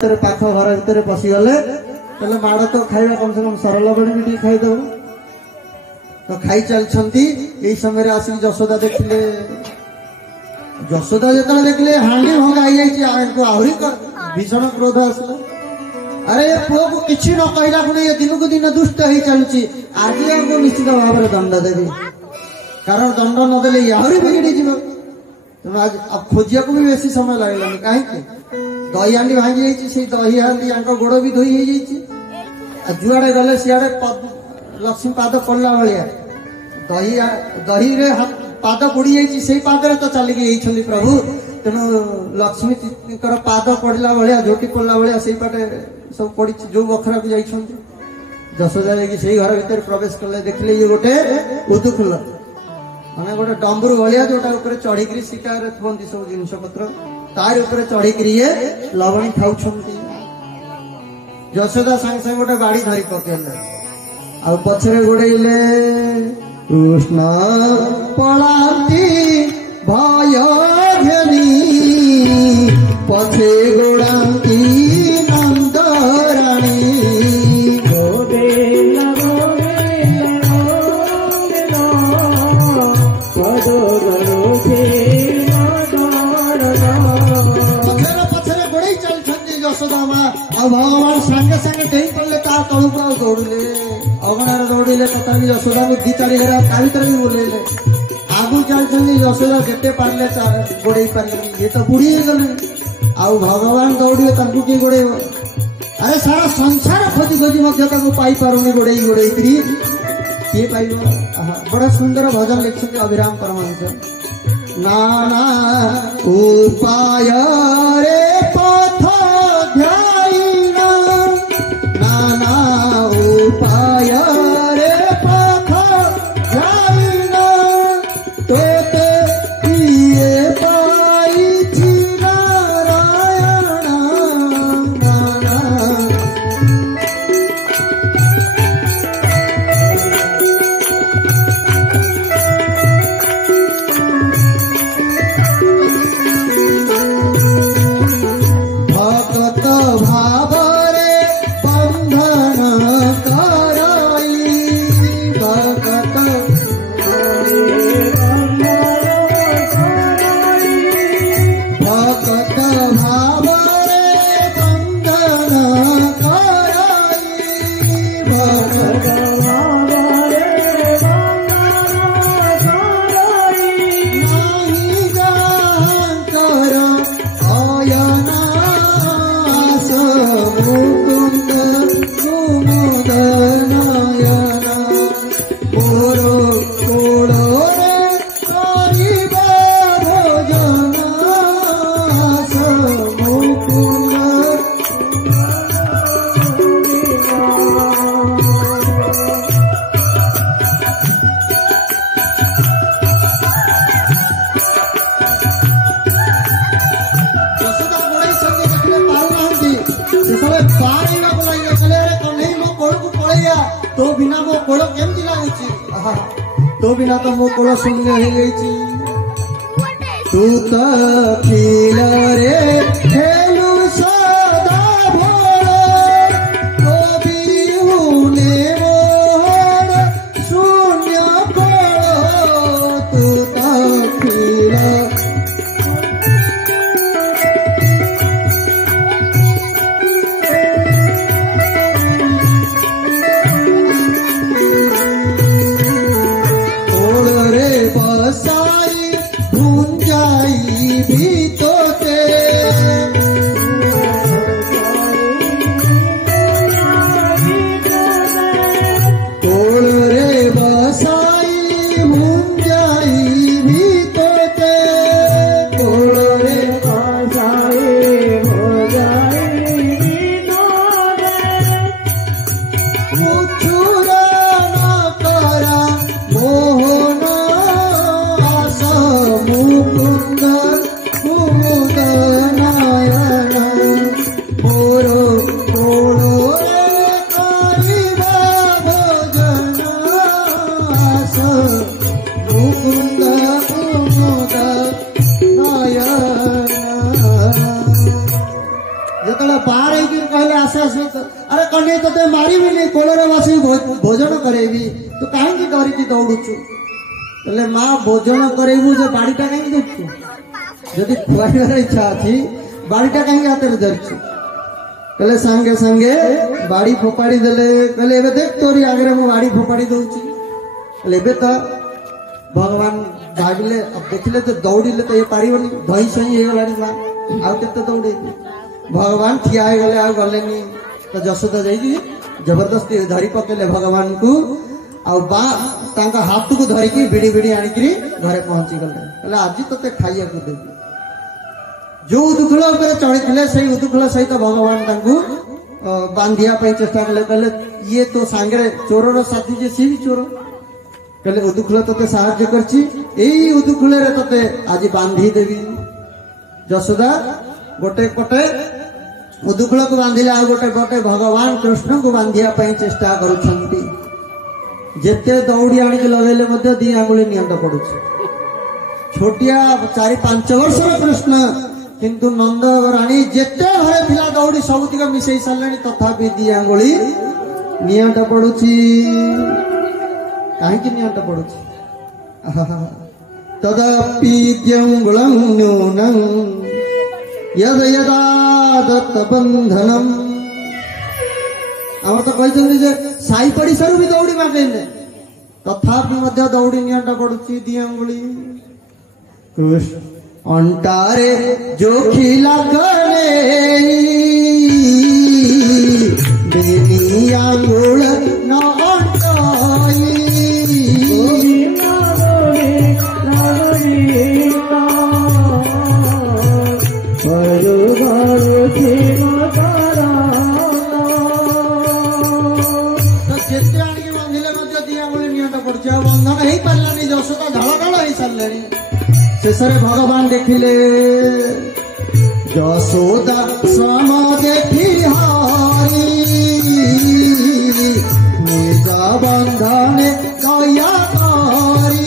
पाख घर भीतर पशिगले माड़ तो खाइबा कम से कम सरल बड़ी भी खाईदे तो खाई चलती यही समय आसिक जशोदा देखले जशोदा जो देखले हांडी भंगा आहरी भीषण क्रोध आसला। अरे पुओ को किसी न कहला दिन को दिन दुष्ट हो चलुची आज हमको निश्चित भाव में दंड देवी कारण दंड नदेले आहरी बिगड़ी जीव तेना आज खोजिया को भी बेसी समय लगलानी कहीं दही हांडी भांगी से दही हांडी गोड़ भी धोई जुआड़े गले सियाड़े लक्ष्मी पाद पड़ला भाया दही दही रे पाद पड़ी जाइए पादे तो चलिए प्रभु तेणु लक्ष्मी पाद पड़ला भाया झोटी पड़ला भाया से पटे सब पड़ी जो बखरा को जाइए जशोदा से घर भीतर प्रवेश कले देखले ये गोटे उदुखुल मैंने गोटे डंबरू भाया जोटा चढ़ी शिकार थुअंती सब जिनस पत्र तार ऊपर चढ़ी लवणी खाऊ जशोदा सांगे सांगे गोटे बाड़ी धरी पकेले आ पछरे गोड़े कृष्ण पलाती भय घेनी पछे गोड़ाती नंदराणी भगवान सांगे सांगे डेई पड़े तलू पूरा दौड़े अगणार दौड़े तथा यशोदा को दी चारि घर ता भर भी बोलेले आगू चलते यशोदा केटे पारे गोड़े पारे ये तो बुढ़ी गले आउ भगवान दौड़े किए गोड़े अरे सारा संसार खोजी खोजी पाई पारुनी गोड़े गोड़े किए पाइब बड़ा सुंदर भजन लिखते अभिराम परमहंस नाना उपाय रे पथ उपाय रे पथ जाइना तोते किए पाइछि नारायण भक्त भाव तो बिना मो कोड़ केमती लगुच तो बिना तो मो कोड़ शून्य हो गई तू तो खिल रे खेलु सदा भोर तो बिहुने मोहर शून्य कोड़ तू तो खिल बसाई भूंजाई भी तो ହେଇକି କହିଲେ ଆସେ ଆସେ ଆରେ କହ୍ନେଇ ତତେ ମାରିବିନି କୋଳରେ ବସି ଭୋଜନ କରେଇବି ତୁ କାହିଁକି ଡରିକି ଦୌଡୁଛୁ କହିଲେ ମା ଭୋଜନ କରେଇବୁ ଯେ ବାଡିଟା କାହିଁକି ଧରୁଛୁ ଯଦି ଖୁଆଇବାର ଇଚ୍ଛା ଅଛି ବାଡିଟା କାହିଁକି ହାତରେ ଧରିଛୁ कहले संगे संगे बाड़ी फोपाड़ी देले कहले एबे देख तोरी आगे मु बाड़ी फोपाड़ी दउची कहले एबे तो भगवान भागले अब देखले तो दौड़िले तो ये पारिबनी धई सही हे गलानी मा आ केते दौड़े भगवान ठिया हे गले आ गलेनी तो जसोदा जाई जबरदस्ती धरी पकेले भगवान को आ बा तांका हाथ को धरी की बिड़ी बिड़ी आनी करी घरे पहुंची गले कहले आज तते खाइया को देबी जो उदुखल चढ़ी से उदुखल सहित भगवान बांधिया चेष्टा कले कहले ये तो सांगे चोर साथी जे सी भी चोर कहले उदुखल ते साहाଯ୍य करछि एई उदुखल रे तते आज बांधी देवी जसोदा गोटे पटे उदुखल को बांधिले आ गोटे गोटे भगवान कृष्ण को बांधिया चेष्टा करुछंती जेते दौड़ी आनी लगेले मध्य दी आंगुली नियंत पड़ुछि छोटिया 4-5 वर्षर कृष्ण किंतु नंद राणी जेते घरे थिला दौड़ी सबुतिक मिसई सारले तथापि दी आंगुली नियंत पड़ुछि काहे कि नियंत पड़ुछि तदपि द्यंगुलं न्यूनं यद यदा दत्त बंधनम आम तो कहते जे साई पड़िशारू भी दौड़ी मागेले तथापि मध्य दौड़ी नियंत पड़ुछि दी आंगुली कृष्ण अंटारे जो खिला करे बेनी आंगुल न अंटाई जेते आनिके बांधिले मध्य दी आंगुल नियंत पड़छि बंधन हेई पारलानी जसोदा ढाल ढाल हेई सारलेनी शेषरे भगवान देखिले जसोदा सम देखी हारी निज बंधने दया करी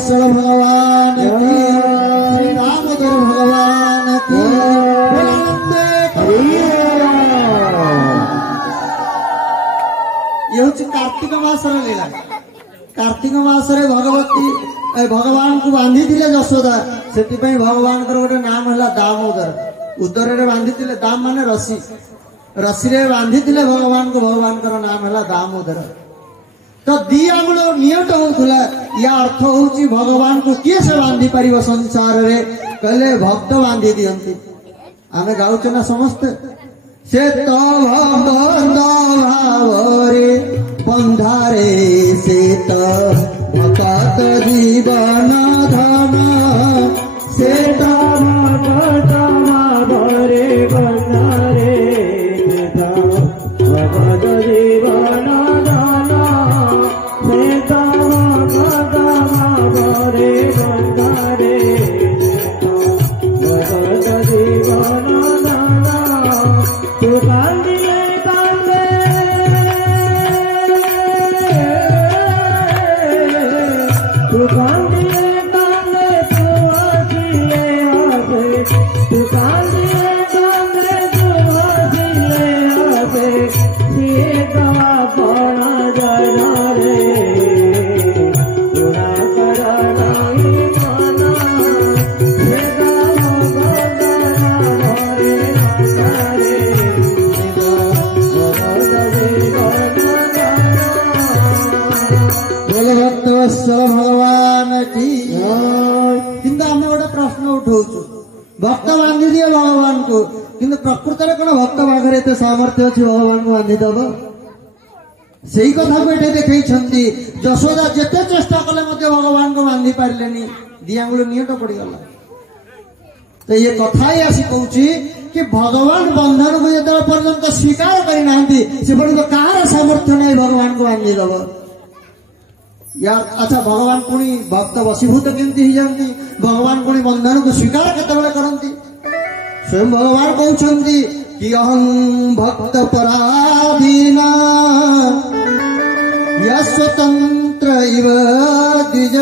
भगवान की श्री रामचंद्र भगवान की ये हूँ कार्तिक मासर लीला कार्तिक मासरे भगवती भगवान को बांधी थिले जसोदा से भगवान गोटे नाम है दामोदर उदर रे बांधी थिले दाम माने रसी रसी रे बांधी थिले भगवान को भगवान नाम है दामोदर तो दी आंगुल नियत होउथला या अर्थ होउची भगवान को किए से बांधी पारिबो संसार रे कहले भक्त बांधी दियंती आमे गाउछ ना समस्त से तो भक्त भावरे बंधारे से तो भक्त जीवन धन से तो भक्त भावरे बंधारे से तो भक्त जीवन भगवान की किंतु आम गोटे प्रश्न उठाऊ भक्त बांधी दिए भगवान को किंतु प्रकृत में कौन भक्त पाखे एत सामर्थ्य अच्छी भगवान को बांधीदेव से कथा को ये देखी जशोदा जिते चेष्टा कले भगवान को बांधी पारे दी आंगुल नियत पड़गला तो ये कथा ही आसी कहूँ कि भगवान बंधन को जो पर्यंत स्वीकार करना से पर्यंत कहार सामर्थ्य नहीं भगवान को बांधी दब यार। अच्छा भगवान पुणी भक्त वशीभूत केमती हो जाती, भगवान पुणी बंधन को स्वीकार केतबेले करती। स्वयं भगवान कहते कि अहं भक्त पराधीना या स्वतंत्र इव द्विज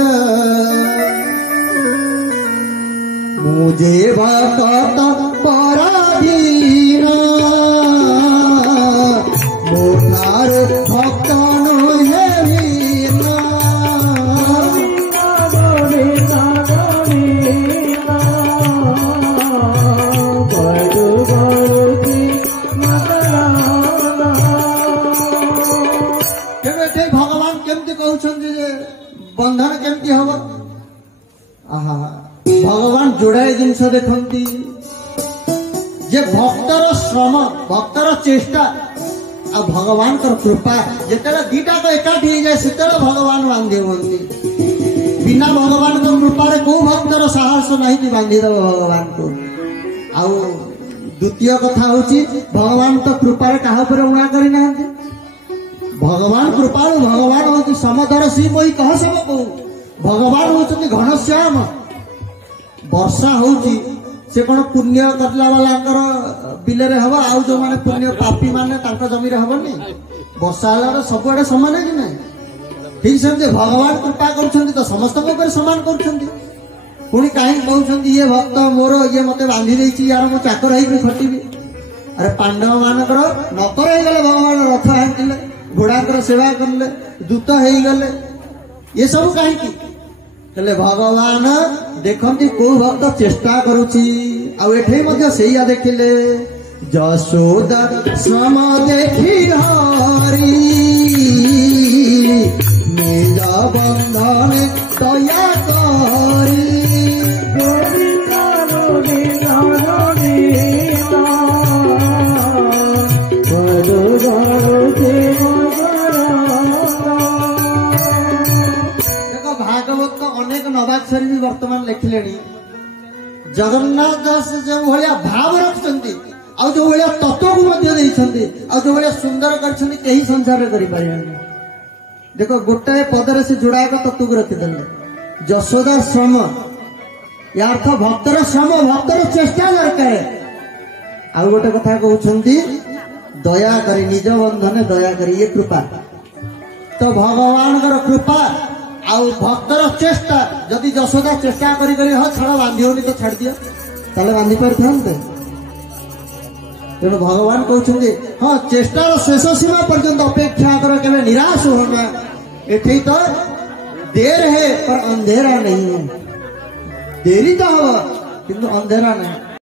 मुझे भक्त पराधीना मोटार भक्त भगवान केमती कहते बंधन केमती हम भगवान जोड़ाए जिनस देखती जे भक्तर श्रम भक्तर चेष्टा आ भगवान कृपा जिते दीटा को एकाठी हो जाए से भगवान बांधी हमें बिना भगवान कृपा कौ भक्तर साहस नहीं कि बांधीदेव भगवान को। आउ द्वितीय कथा हूँ भगवान तो कृपा क्या उणा करना भगवान कृपा भगवान हूँ समदर्शी कोई कह सब कहू भगवान हूँ घनश्याम वर्षा होची से कौन पुण्य करला वाला बिल हम आउ जो माने पुण्य पापी माने जमी हेनी वर्षा है सबुआड़े सामान है कि ना ठीक से भगवान कृपा कर समस्त सामान करी कहीं कहते ये भक्त मोर ये मत बांधी देती यार मो चाकर हो खटिबी। अरे पांडव मानकर नकर हो गले भगवान रथ हांकिले घोड़ा सेवा कले दूत हो गले ये सब कहीं भगवान देखती को भक्त चेष्टा करुची आठे देखिले यशोदा श्रम देखी हरी निज बंधन दया करी भागवत अनेक नवाक्षरी भी वर्तमान लिखिले जगन्नाथ दास जो भाया भाव रखते आ जो भाया तत्व को जो भाया सुंदर कर संसार कर देखो गोटाए पदर से जोड़ाक तत्व को रखिदे यशोदा श्रम या अर्थ भक्तर श्रम भक्तर चेष्टा दरकार आउ गोटे कथा कहते दया करी निज बंधन दया करी ये कृपा तो भगवान कृपा आउ भक्तर चेष्टा जदि यशोदा चेष्टा करी हाँ छाड़ बांधी होनी तो छाड़ दिया ताले बांधी पारे तेणु भगवान कहते हाँ चेष्टार शेष सीमा पर्यंत अपेक्षा कर के निराश होना एठी तो देर है पर अंधेरा नहीं देरी तो हम किंतु अंधेरा नहीं।